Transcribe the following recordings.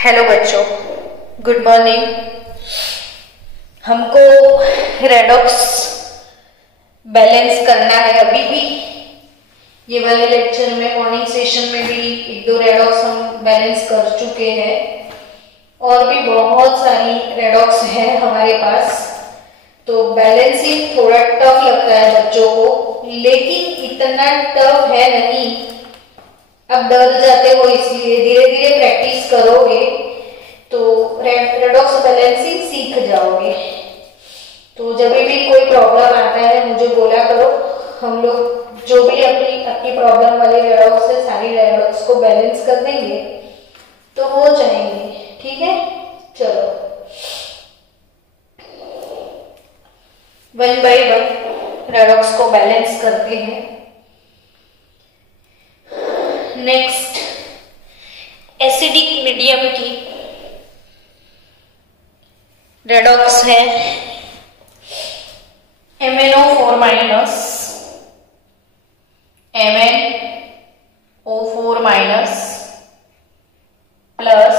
Hello बच्चों, good morning. हमको redox balance करना है अभी भी। ये वाले लेक्चर में, मॉर्निंग सेशन में भी एक दो रेडॉक्स हम बैलेंस कर चुके हैं और भी बहुत सारी रेडॉक्स है हमारे पास। तो बैलेंसिंग थोड़ा टफ लगता है बच्चों को, लेकिन इतना टफ है नहीं। अब डर जाते हो, इसलिए धीरे धीरे प्रैक्टिस करोगे तो रेडॉक्स बैलेंसिंग सीख जाओगे। तो जब भी कोई प्रॉब्लम आता है मुझे बोला करो, हम लोग जो भी अपनी प्रॉब्लम वाले रेडॉक्स है सारी रेडॉक्स को बैलेंस कर देंगे तो हो जाएंगे। ठीक है, चलो वन बाय वन रेडॉक्स को बैलेंस करते हैं। नेक्स्ट, एसिडिक मीडियम की रेडॉक्स है MnO4 minus MnO4 minus plus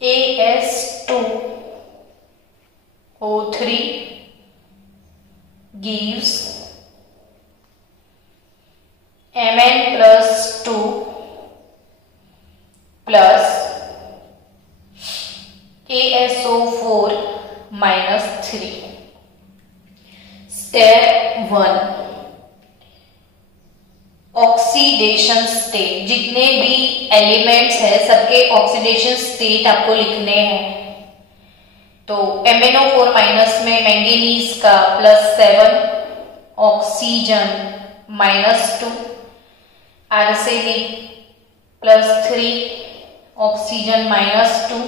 AS2O3 gives Mn plus 2 plus ASO4 minus 3। Step 1, oxidation state. जितने भी एलिमेंट्स है सबके ऑक्सीडेशन स्टेट आपको लिखने हैं। तो MnO4 माइनस में मैंगनीज का +7, oxygen -2, arsenic +3, oxygen -2,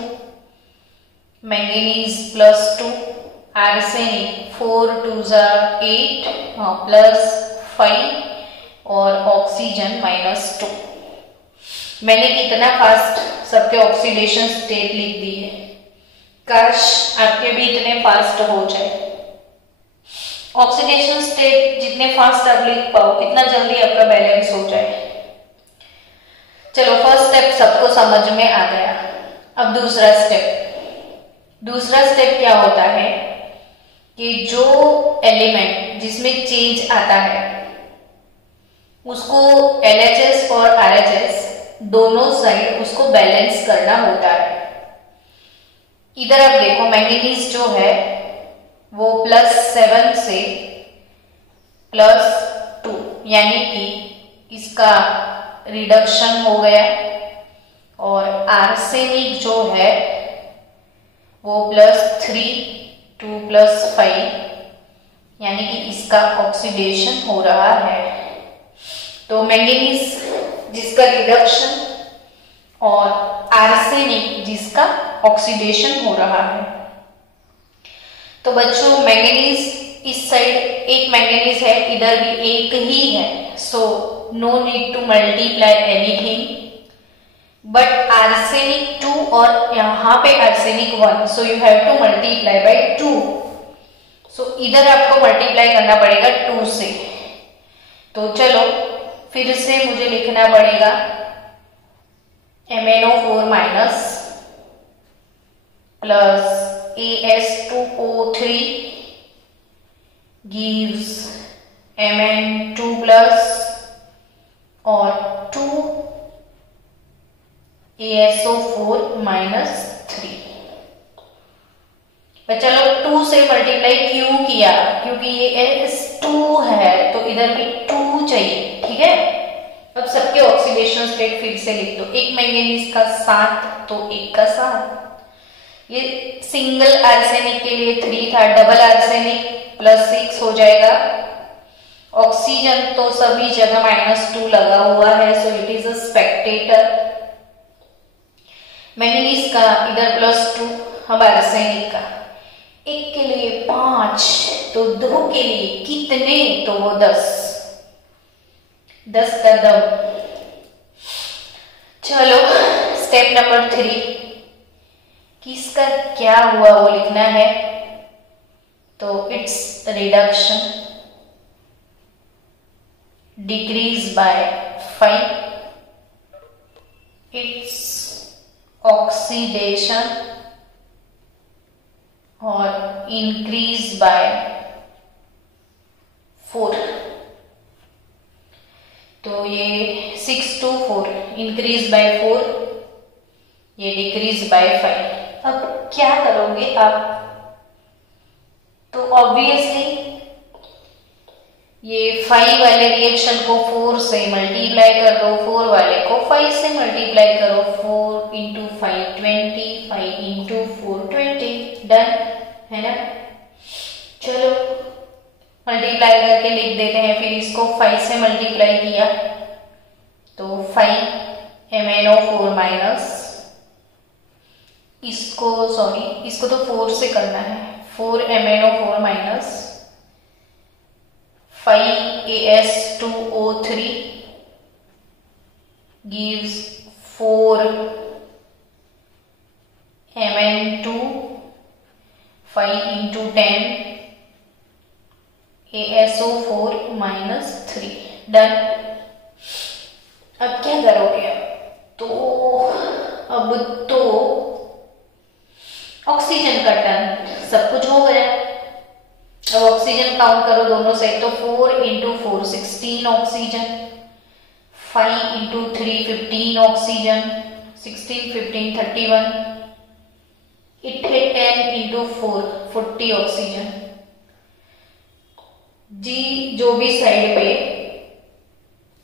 manganese +2, arsenic 4 2 8 +5 और ऑक्सीजन -2। मैंने कितना फास्ट सबके ऑक्सीडेशन स्टेट लिख दी है। काश आपके भी इतने फास्ट हो जाए। ऑक्सीडेशन स्टेट जितने फास्ट आप लिख पाओ इतना जल्दी आपका बैलेंस हो जाए। चलो, फर्स्ट स्टेप सबको समझ में आ गया। अब दूसरा स्टेप क्या होता है कि जो एलिमेंट जिसमें चेंज आता है उसको LHS और RHS दोनों साइड उसको बैलेंस करना होता है। इधर आप देखो, मैंगनीज जो है वो +7 से +2, यानी कि इसका रिडक्शन हो गया। और आर्सेनिक जो है वो +3 2 +5, यानी कि इसका ऑक्सीडेशन हो रहा है। तो मैंगनीज जिसका रिडक्शन और आर्सेनिक जिसका ऑक्सीडेशन हो रहा है। तो बच्चों, मैंगनीज इस साइड एक मैंगनीज है, इधर भी एक ही है, so no need to multiply anything. But arsenic 2 और यहाँ पे arsenic 1, so you have to multiply by 2। So इधर आपको मल्टीप्लाई करना पड़ेगा 2 से। तो चलो फिर से मुझे लिखना पड़ेगा MnO4 minus plus AS2O3 gives Mn2 plus और 2 ASO4 माइनस 3। चलो 2 से मल्टीप्लाई क्यों किया? क्योंकि ये S2 है तो इधर भी 2 चाहिए। ठीक है, अब सबके ऑक्सीडेशन स्टेट फिर से लिख दो। एक मैंगनीज का 7 तो एक का 7। ये सिंगल आर्सेनिक के लिए 3 था, डबल आर्सेनिक +6 हो जाएगा। ऑक्सीजन तो सभी जगह -2 लगा हुआ है, so it is a Spectator. Manganese का इधर +2, हम आर्सेनिक का एक के लिए 5 तो 2 के लिए कितने? तो वो 10 का दम। चलो स्टेप नंबर 3, किसका क्या हुआ वो लिखना है। तो it's reduction decrease by 5, its oxidation और इंक्रीज बाय 4। तो ये 6 to 4 इंक्रीज बाय 4, ये डिक्रीज बाय 5। अब क्या करोगे आप? तो ऑब्वियसली ये 5 वाले रिएक्शन को 4 से मल्टीप्लाई कर दो, 4 वाले को 5 से मल्टीप्लाई करो। 4 इंटू 5 20, 5 इंटू 4 20। डन है ना? चलो मल्टीप्लाई करके लिख देते हैं। फिर इसको 5 से मल्टीप्लाई किया तो 5 MnO4 माइनस इसको तो 4 से करना है। 4 MnO4 minus 5 AS2O3 gives 4 Mn2, 5 into 10 ASO4 minus 3। Done. अब क्या करोगे? तो अब तो ऑक्सीजन का टर्न सब कुछ हो गया। अब ऑक्सीजन काउंट करो दोनों से। तो 4 into 4 16 oxygen, 5 into 3 15 oxygen, 16 15 31। It 10 into 4 40 oxygen. जी जो भी साइड पे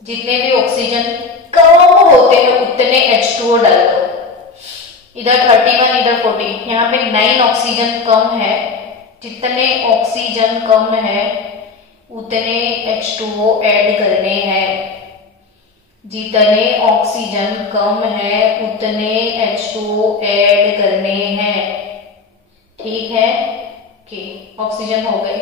जितने भी ऑक्सीजन कम होते हैं उतने H2O डाल दो। इधर 31 इधर 40, यहाँ पे 9 ऑक्सीजन कम है। जितने ऑक्सीजन कम है उतने H2O ऐड करने हैं। जितने ऑक्सीजन कम है उतने H2O ऐड करने हैं। ठीक है कि ऑक्सीजन हो गए।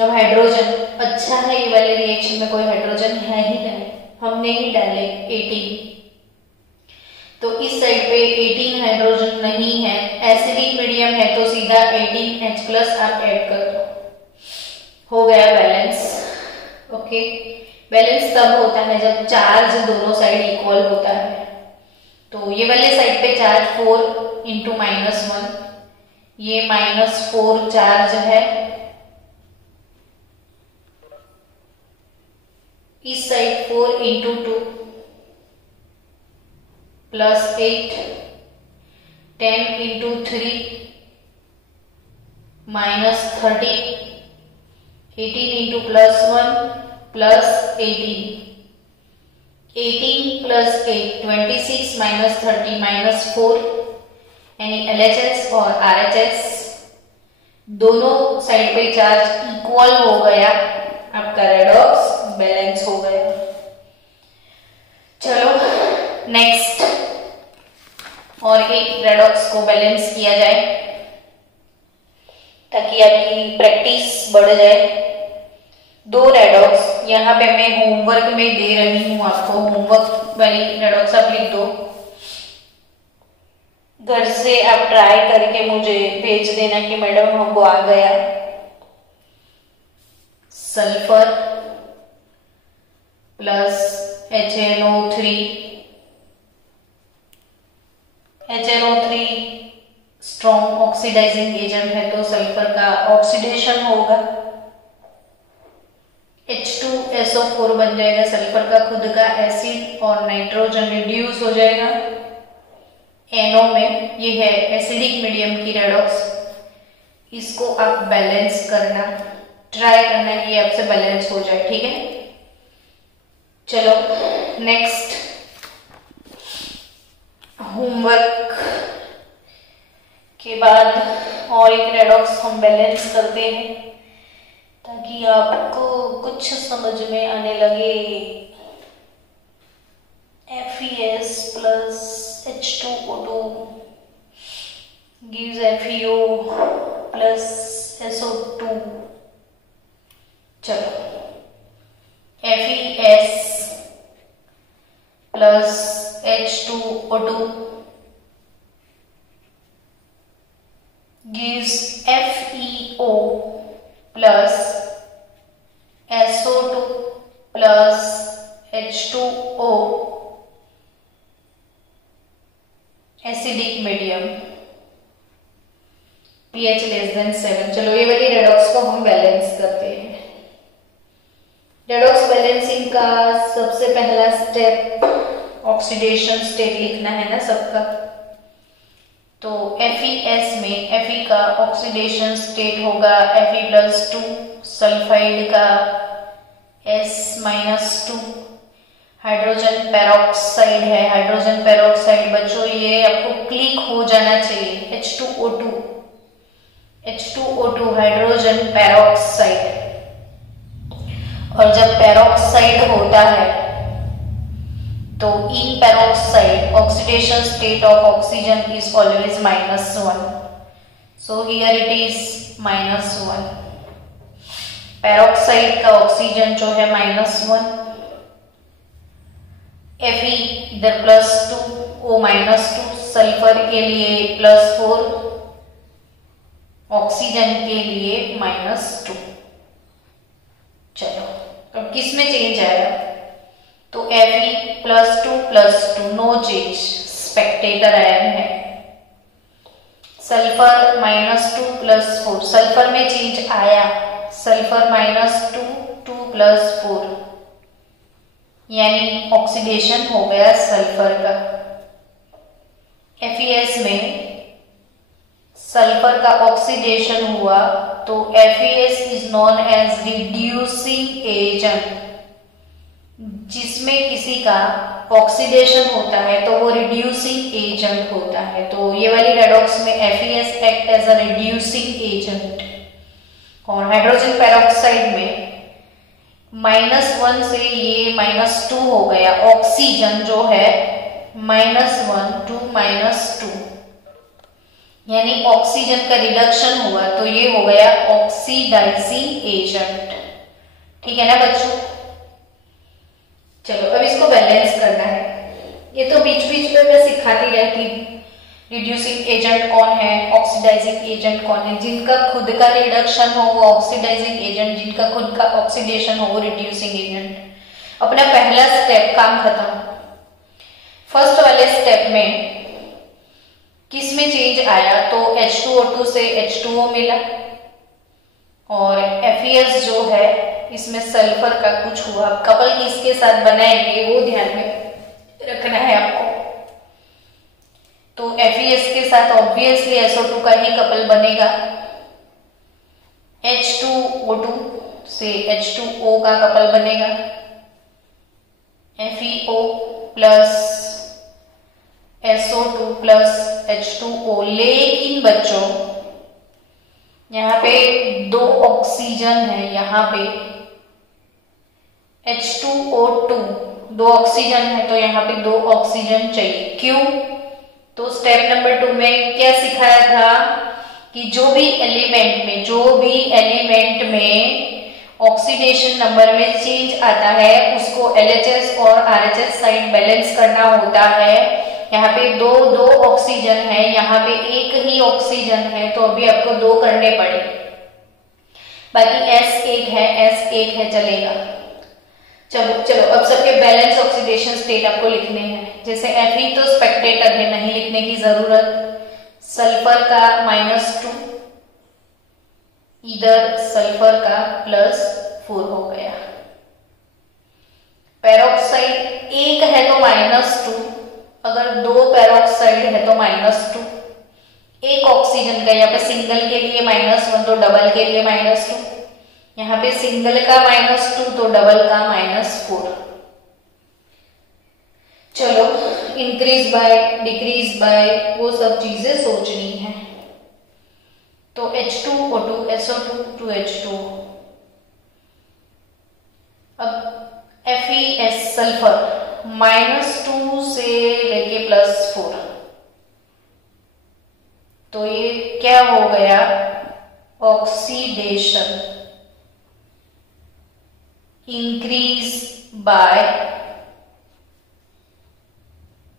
अब हाइड्रोजन, अच्छा है ये वाले रिएक्शन में कोई हाइड्रोजन है ही नहीं, हमने ही डाले 18। तो इस साइड पे 18 हाइड्रोजन नहीं है, एसिडिक मीडियम है तो सीधा 18H+ आप ऐड कर दो। हो गया बैलेंस। ओके, बैलेंस तब होता है जब चार्ज दोनों साइड इक्वल होता है। तो ये वाले साइड पे चार्ज 4 इंटू -1, ये -4 चार्ज है। इस साइड 4 इंटू 2 +8, 10 इंटू 3 -30, 18 इंटू +1 +18, 18 + 8 26 -30 -4, यानी LHS और RHS दोनों साइड पे चार्ज इक्वल हो गया। आपका रेडॉक्स बैलेंस हो गया। चलो नेक्स्ट और एक रेडॉक्स को बैलेंस किया जाए ताकि आपकी प्रैक्टिस बढ़ जाए। 2 रेडॉक्स यहाँ पे मैं होमवर्क में दे रही हूँ आपको। होमवर्क वाली रेडॉक्स आप लिख दो। घर से आप ट्राई करके मुझे भेज देना कि मैडम हमको आ गया। Sulphur plus HNO3, HNO3 strong oxidising agent है तो सल्फर का ऑक्सीडेशन होगा। H2SO4 बन जाएगा। सल्फर का खुद का एसिड और नाइट्रोजन रिड्यूस हो जाएगा NO में। ये है एसिडिक मीडियम की रेडॉक्स। इसको आप बैलेंस करना, ट्राई करना कि आपसे बैलेंस हो जाए। ठीक है, चलो नेक्स्ट होमवर्क के बाद और एक रेडॉक्स हम बैलेंस करते हैं ताकि आपको कुछ समझ में आने लगे। FeS plus H2O2 gives FeO plus SO2। चलो FeS plus H2O2 gives FeO plus SO2 plus H2O acidic medium, pH less than 7। चलो ये वाली रेडॉक्स को हम बैलेंस करते हैं। रेडॉक्स बैलेंसिंग का सबसे पहला स्टेप ऑक्सीडेशन स्टेट लिखना है ना सबका। तो FeS में Fe का ऑक्सीडेशन स्टेट होगा Fe+2, सल्फाइड का S-2, हाइड्रोजन पेरोक्साइड है। हाइड्रोजन पेरोक्साइड बच्चों ये आपको क्लिक हो जाना चाहिए, H2O2 हाइड्रोजन पेरोक्साइड। और जब पेरोक्साइड होता है तो in peroxide oxidation state of oxygen is always -1, so here it is -1। Peroxide का ऑक्सीजन जो है -1, Fe इधर +2, O -2, सल्फर के लिए +4, ऑक्सीजन के लिए -2। चलो अब किस में चेंज आया? तो Fe+2+2 no change, spectator ion है। सल्फर -2+4, सल्फर में चेंज आया, सल्फर -2, 2+4 यानी ऑक्सीडेशन हो गया सल्फर का। FeS में सल्फर का ऑक्सीडेशन हुआ तो FeS is known as reducing agent. जिसमें किसी का ऑक्सीडेशन होता है तो वो रिड्यूसिंग एजेंट होता है। तो ये वाली रेडॉक्स में FeS act as a reducing agent. और हाइड्रोजन पेरोक्साइड में -1 से ये -2 हो गया, ऑक्सीजन जो है -1 to -2 यानी ऑक्सीजन का रिडक्शन हुआ तो ये हो गया ऑक्सीडाइजिंग एजेंट। ठीक है ना बच्चों? चलो अब इसको बैलेंस करना है। ये तो बीच बीच में मैं सिखाती रहती हूँ, रिड्यूसिंग एजेंट कौन है, ऑक्सीडाइजिंग एजेंट कौन है। जिनका खुद का रिडक्शन हो वो ऑक्सीडाइजिंग एजेंट, जिनका खुद का ऑक्सीडेशन हो वो रिड्यूसिंग एजेंट। अपना पहला स्टेप काम खत्म। फर्स्ट वाले स्टेप में किस में चेंज आया? तो H2O2 से H2O मिला और FeS जो है इसमें सल्फर का कुछ हुआ। कपल किसके साथ बनाएंगे वो ध्यान में रखना है आपको। तो FeS के साथ ऑब्वियसली SO2 का ही कपल बनेगा। H2O2 से H2O का कपल बनेगा, FeO plus SO2 plus H2O। लेकिन बच्चों यहाँ पे 2 ऑक्सीजन है, यहाँ पे H2O2 2 ऑक्सीजन है तो यहाँ पे 2 ऑक्सीजन चाहिए। क्यों? तो स्टेप नंबर 2 में क्या सिखाया था कि जो भी एलिमेंट में ऑक्सीडेशन नंबर में चेंज आता है उसको LHS और RHS साइड बैलेंस करना होता है। यहाँ पे 2 ऑक्सीजन है, यहाँ पे 1 ही ऑक्सीजन है तो अभी आपको 2 करने पड़े। बाकी S1 है चलेगा। चलो अब सबके बैलेंस ऑक्सीडेशन स्टेट आपको लिखने हैं। जैसे Fe तो स्पेक्टेटर है, नहीं लिखने की जरूरत। सल्फर का -2, इधर सल्फर का +4 हो गया। पेरोक्साइड 1 है तो -2, अगर 2 पेरोक्साइड है तो -2। 1 ऑक्सीजन का, यहाँ पे सिंगल के लिए -1 तो डबल के लिए -2, यहाँ पे सिंगल का -2 तो डबल का -4। चलो इंक्रीज बाय डिक्रीज बाय वो सब चीजें सोचनी है। तो H2O2 SO2 2H2। अब FeS सल्फर -2 से लेके +4 तो ये क्या हो गया? ऑक्सीडेशन इंक्रीज बाय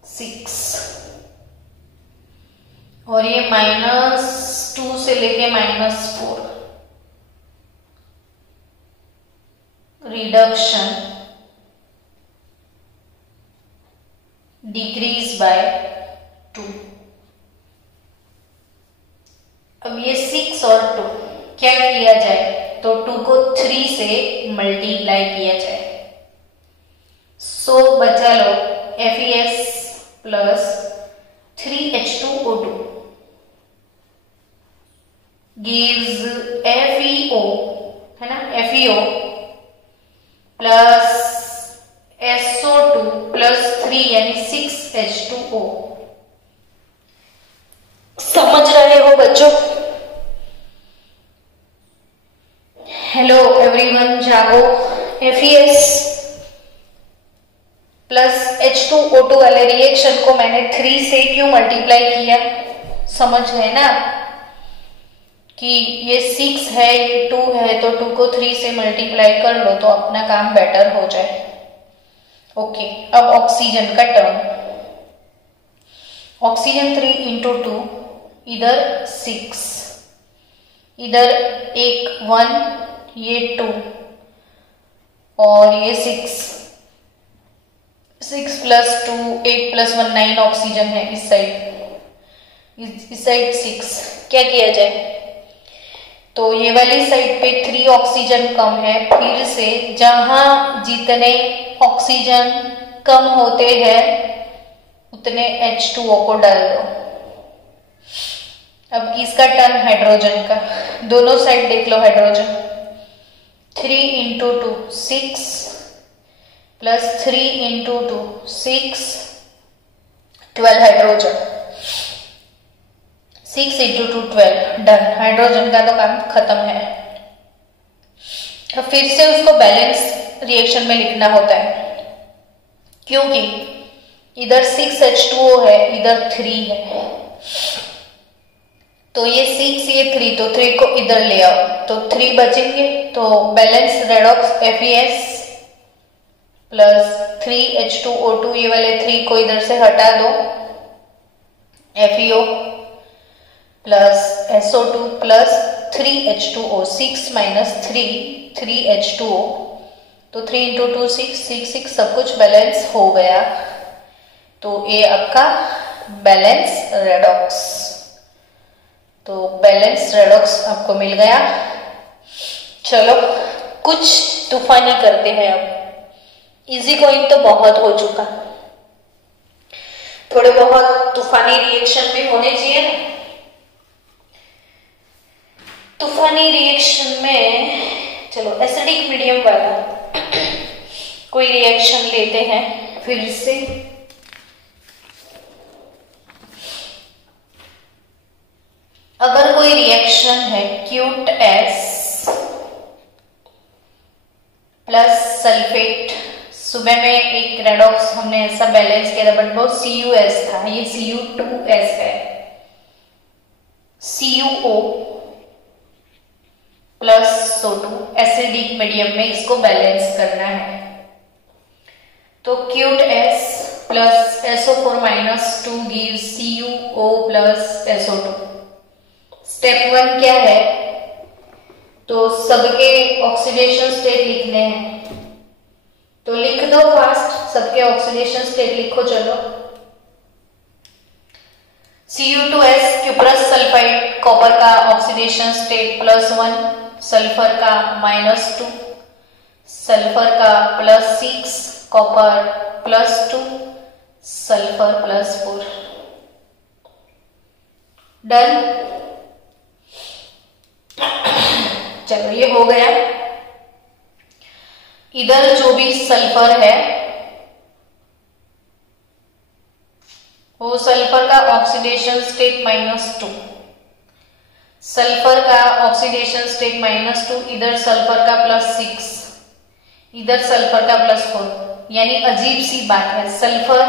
6 और ये -2 से लेके -4 रिडक्शन डिक्रीज बाय 2। अब ये 6 और 2 क्या किया जाए, तो 2 को 3 से मल्टीप्लाई किया जाए। सो बचा लो FeS plus 3H2O2 gives FeO, है ना, FeO प्लस SO2 प्लस 3 यानी 6H2O। समझ रहे हो बच्चों? हेलो एवरीवन, जागो। FeS प्लस H2O2 वाले रिएक्शन को मैंने 3 से क्यों मल्टीप्लाई किया, समझ गए ना, कि ये 6 है, ये 2 है, तो 2 को 3 से मल्टीप्लाई कर लो तो अपना काम बेटर हो जाए। ओके, अब ऑक्सीजन का टर्म, ऑक्सीजन 3 इंटू 2, इधर 6, इधर एक 1, ये 2 और ये 6 प्लस 2 8 प्लस 1 9 ऑक्सीजन है इस साइड, इस साइड 6। क्या किया जाए, तो ये वाली साइड पे 3 ऑक्सीजन कम है, फिर से जहां जितने ऑक्सीजन कम होते हैं उतने H2O को डाल दो। अब किसका टर्न, हाइड्रोजन का। दोनों साइड देख लो hydrogen, 3 into 2 6 plus 3 into 2 6 12 hydrogen, 6 into 2 12, done. Hydrogen का तो काम खत्म है। अब फिर से उसको बैलेंस रिएक्शन में लिखना होता है, क्योंकि इधर 6H2O है, इधर 3 है, तो ये 6 ये 3, तो 3 को इधर ले आओ तो 3 बचेंगे। तो balance redox FeS plus 3H2O2, ये वाले 3 को इधर से हटा दो, FeO plus SO2 plus 3H2O, 6 minus 3 3H2O, तो 3 इंटू 2 6 6 6, सब कुछ बैलेंस हो गया। तो ये आपका बैलेंस रेडॉक्स, तो बैलेंस रेडॉक्स आपको मिल गया। चलो कुछ तूफानी करते हैं अब। इजी गोइंग तो बहुत हो चुका, थोड़े बहुत तूफानी रिएक्शन भी होने चाहिए ना। तूफानी रिएक्शन में चलो एसिडिक मीडियम वाला कोई रिएक्शन लेते हैं फिर से। अगर कोई रिएक्शन है Q2S प्लस सल्फेट, सुबह में एक रेडॉक्स हमने ऐसा बैलेंस किया था बट वो CuS था, ये Cu2S है, CuO plus SO2, acidic medium में इसको बैलेंस करना है। तो Q2S plus SO4 minus 2 gives CuO plus SO2। Step 1 क्या है, तो सबके ऑक्सीडेशन स्टेट लिखने हैं, तो लिख दो फास्ट, सबके ऑक्सीडेशन स्टेट लिखो। चलो Cu2S क्यूप्रस सल्फाइड कॉपर का ऑक्सीडेशन स्टेट +1, सल्फर का -2, सल्फर का +6, कॉपर +2, सल्फर +4, डन। चलो ये हो गया। इधर जो भी सल्फर है वो सल्फर का ऑक्सीडेशन स्टेट -2, सल्फर का ऑक्सीडेशन स्टेट -2, इधर सल्फर का +6, इधर सल्फर का +4। यानी अजीब सी बात है, सल्फर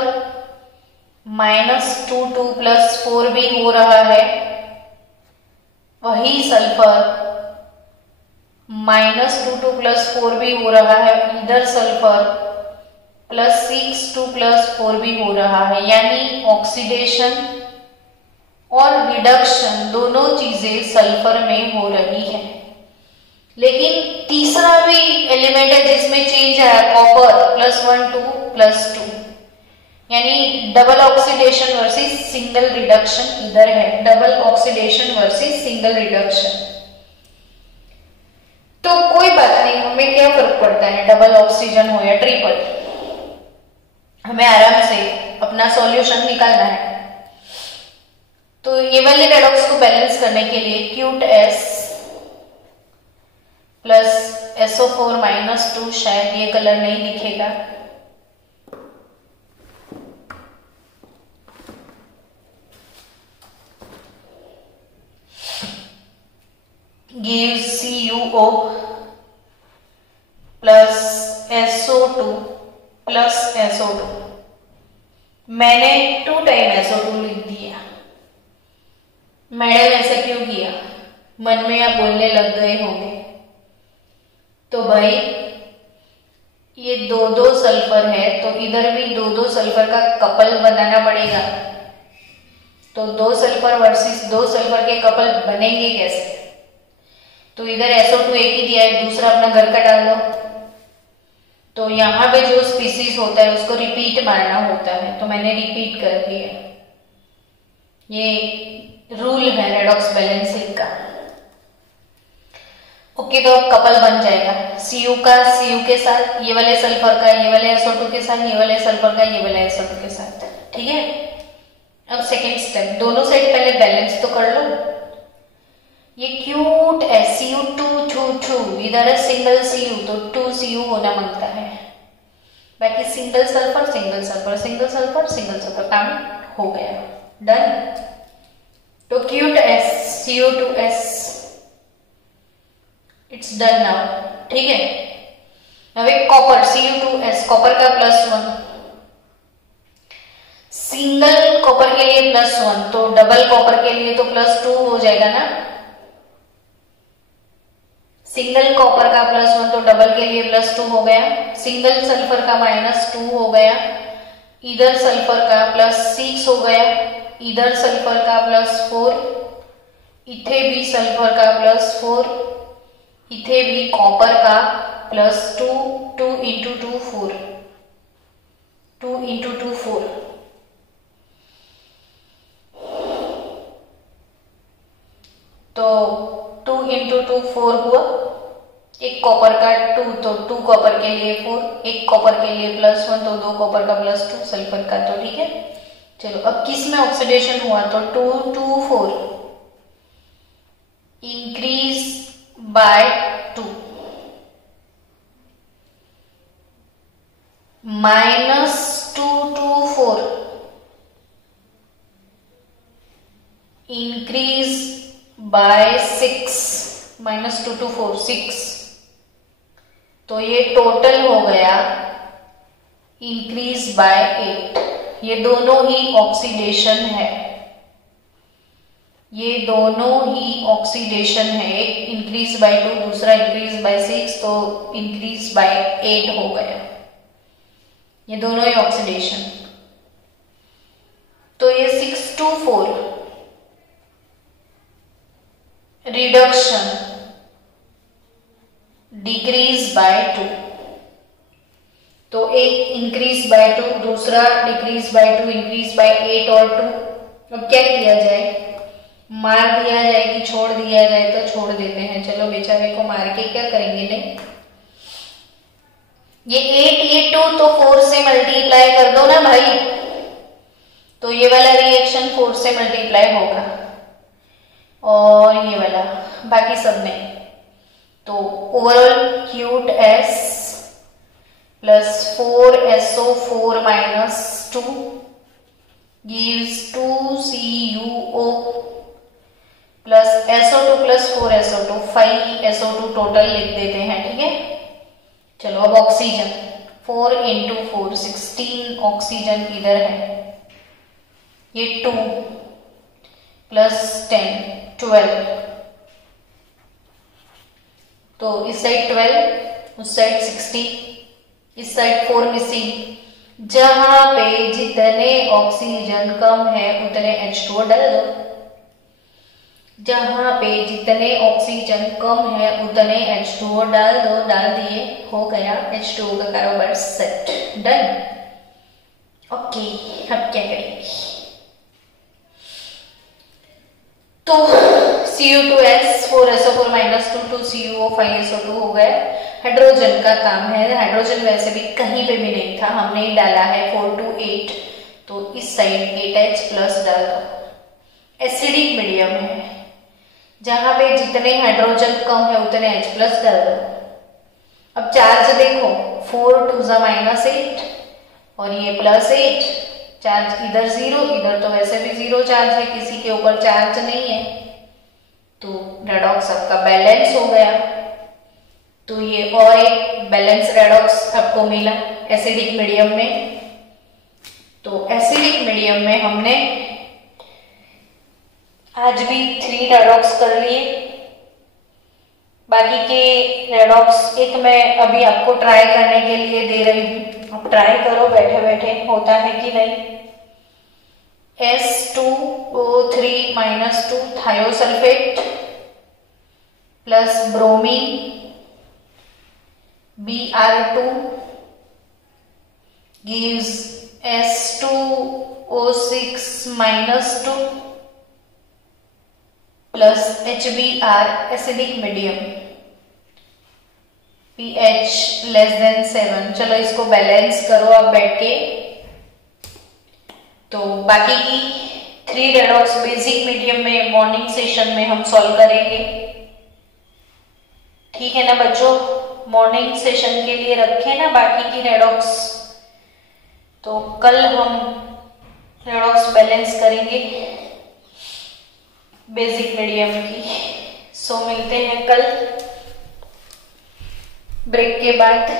-2 2 +4 भी हो रहा है, वही सल्फर -2 2 +4 भी हो रहा है, इधर सल्फर +6 2 +4 भी हो रहा है। यानी ऑक्सीडेशन और रिडक्शन दोनों चीजें सल्फर में हो रही है। लेकिन तीसरा भी एलिमेंट है जिसमें चेंज आया, कॉपर +1 2 +2, यानी double oxidation versus single reduction इधर है, double oxidation versus single reduction. तो कोई बात नहीं, हमें क्या फर्क पड़ता है डबल ऑक्सीजन हो या ट्रिपल, हमें आराम से अपना सॉल्यूशन निकालना है। तो ये वाले रेडॉक्स को बैलेंस करने के लिए cute S plus SO4 minus 2, शायद ये कलर नहीं दिखेगा, gives CuO plus SO2 plus SO2। मैंने 2 टाइम SO2 लिख दिया। मैडम ऐसा क्यों किया, मन में आप बोलने लग गए होंगे। तो भाई ये 2-2 सल्फर है, तो इधर भी 2-2 सल्फर का कपल बनाना पड़ेगा। तो 2 सल्फर वर्सेस 2 सल्फर के कपल बनेंगे कैसे? तो इधर SO2 एक ही दिया है, दूसरा अपना घर का डाल दो। तो यहाँ पे जो स्पीसीज होता है उसको रिपीट मारना होता है, तो मैंने रिपीट कर दिया। ये रूल है रेडॉक्स बैलेंसिंग का। ओके, तो अब कपल बन जाएगा Cu का Cu के साथ, ये वाले सल्फर का ये वाले SO2 के साथ, ये वाले सल्फर का ये वाले SO2 के साथ। ठीक है, अब सेकेंड स्टेप, दोनों साइड पहले बैलेंस तो कर लो। ये क्यूट Cu2, इधर है सिंगल Cu, तो 2 Cu होना मांगता है। बाकी single sulphur single sulphur single sulphur single sulphur, काम हो गया, डन। तो cute Cu2S, it's done now. ठीक है, अब एक कॉपर Cu2S, कॉपर का +1, सिंगल कॉपर के लिए +1, तो डबल कॉपर के लिए तो +2 हो जाएगा ना। सिंगल कॉपर का +1 तो डबल के लिए +2 हो गया। सिंगल सल्फर का -2 हो गया। इधर सल्फर का +6 हो गया। इधर सल्फर का +4, इथे भी सल्फर का +4, इथे भी कॉपर का +2, 2 × 2 4, 2 × 2 4। तो 2 × 2 4 हुआ। एक कॉपर का 2, तो 2 कॉपर के लिए 4, एक कॉपर के लिए +1, तो 2 कॉपर का +2 सल्फर का। तो ठीक है, चलो अब किस में ऑक्सीडेशन हुआ, तो 2 2 4 इंक्रीज बाय 2, -2 2 4 इंक्रीज बाय 6, -2 2 4 6। तो ये टोटल हो गया इंक्रीज बाय 8। ये दोनों ही ऑक्सीडेशन है, ये दोनों ही ऑक्सीडेशन है। एक इंक्रीज बाय 2, दूसरा इंक्रीज बाय 6, तो इंक्रीज बाय 8 हो गया। ये दोनों ही ऑक्सीडेशन। तो ये 6 2 4 रिडक्शन डिक्रीज बाय 2। तो एक इंक्रीज बाय 2, दूसरा डिक्रीज बाय 2, इंक्रीज बाय 8 और 2। अब क्या किया जाए, मार दिया जाए कि छोड़ दिया जाए? तो छोड़ देते हैं, चलो बेचारे को मार के क्या करेंगे। नहीं, ये 8 ये 2, तो 4 से मल्टीप्लाई कर दो ना भाई। तो ये वाला रिएक्शन 4 से मल्टीप्लाई होगा और ये वाला बाकी सब नहीं। तो overall cute S plus 4SO4 - 2 gives 2CuO plus SO2 plus 4SO2, 5SO2 total लिख देते हैं। ठीक है, चलो अब ऑक्सीजन 4 × 4 16 ऑक्सीजन इधर है। ये 2 प्लस 10 12, तो इस साइड 12, उस साइड 16, इस साइड 4 मिसिंग। जहां पे जितने ऑक्सीजन कम है उतने H2O डाल दो, जहां पे जितने ऑक्सीजन कम है उतने H2O डाल दो। डाल दिए, हो गया H2O का कारोबार सेट, डन। ओके, अब क्या करेंगे? तो Cu2s 4SO4 -2 2CuO 5SO2 हो गया। हाइड्रोजन का काम है। हाइड्रोजन वैसे भी कहीं पे भी नहीं था, हमने डाला है 4 to 8, तो इस साइड 8H प्लस डाल दो। एसिडिक मीडियम है, जहां पे जितने हाइड्रोजन कम है उतने H प्लस डाल दो। अब चार्ज देखो, 4 2 -8 और ये +8, चार्ज इधर 0, इधर तो वैसे भी 0 चार्ज है, किसी के ऊपर चार्ज नहीं है, तो रेडॉक्स आपका बैलेंस हो गया। तो ये और एक बैलेंस रेडॉक्स आपको मिला एसिडिक मीडियम में। तो एसिडिक मीडियम में हमने आज भी 3 रेडॉक्स कर लिए। बाकी के रेडॉक्स एक मैं अभी आपको ट्राई करने के लिए दे रही हूं, आप ट्राई करो बैठे बैठे होता है कि नहीं। S2O3 -2 thiosulphate plus bromine Br2 gives S2O6 -2 plus HBr acidic medium, pH <7। चलो इसको बैलेंस करो आप बैठ के। तो बाकी की 3 रेडॉक्स बेसिक मीडियम में मॉर्निंग सेशन में हम सॉल्व करेंगे, ठीक है ना बच्चों। मॉर्निंग सेशन के लिए रखें ना बाकी की रेडॉक्स, तो कल हम रेडॉक्स बैलेंस करेंगे बेसिक मीडियम की। सो मिलते हैं कल ब्रेक के बाद।